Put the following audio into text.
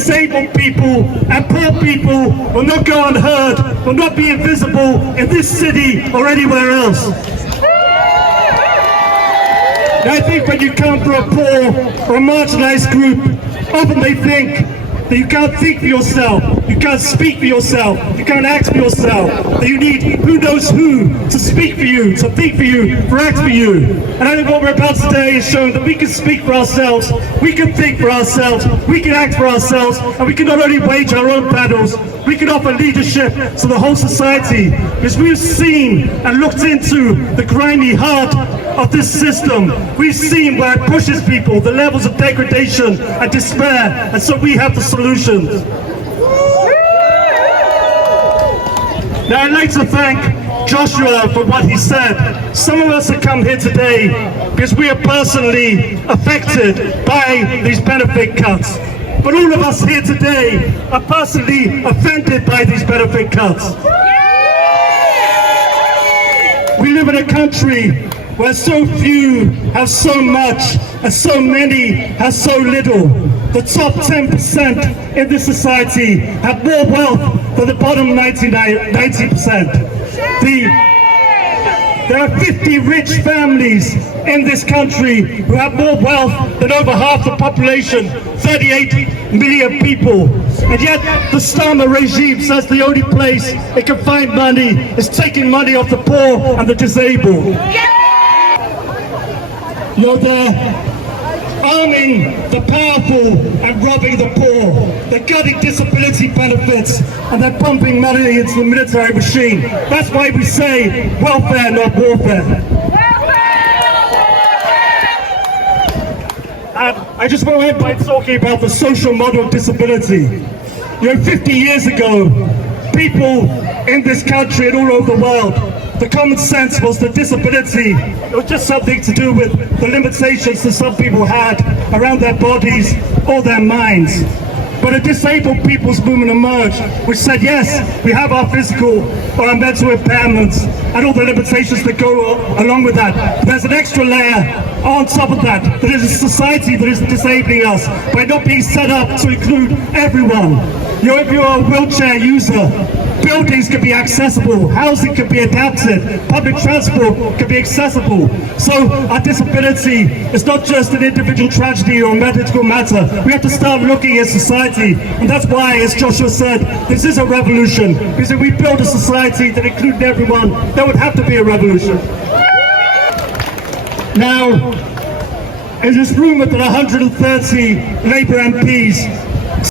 disabled people and poor people will not go unheard, will not be invisible in this city or anywhere else. And I think when you come from a poor or a marginalized group, often they think that you can't think for yourself, you can't speak for yourself, you can't act for yourself, that you need who knows who to speak for you, to think for you, to act for you. And I think what we're about today is showing that we can speak for ourselves, we can think for ourselves, we can act for ourselves, and we can not only wage our own battles, we can offer leadership to the whole society. Because we've seen and looked into the grimy heart of this system. We've seen where it pushes people, the levels of degradation and despair, and so we have the solutions. Now I'd like to thank Joshua for what he said. Some of us have come here today because we are personally affected by these benefit cuts. But all of us here today are personally offended by these benefit cuts. We live in a country where so few have so much and so many have so little. The top 10% in this society have more wealth than the bottom 90%. There are 50 rich families in this country who have more wealth than over half the population, 38 million people. And yet the Starmer regime says the only place it can find money is taking money off the poor and the disabled. They're arming the powerful and robbing the poor. They're cutting disability benefits and they're pumping money into the military machine. That's why we say welfare, not warfare. And I just want to end by talking about the social model of disability. 50 years ago, people in this country and all over the world, the common sense was that disability was just something to do with the limitations that some people had around their bodies or their minds. But a disabled people's movement emerged, which said, yes, we have our physical or our mental impairments and all the limitations that go along with that. But there's an extra layer on top of that, that is a society that is disabling us by not being set up to include everyone. If you're a wheelchair user, buildings can be accessible, housing can be adapted, public transport can be accessible. So our disability is not just an individual tragedy or a medical matter. We have to start looking at society, and that's why, as Joshua said, this is a revolution. Because if we build a society that included everyone, there would have to be a revolution. Now, it is rumoured that 130 Labour MPs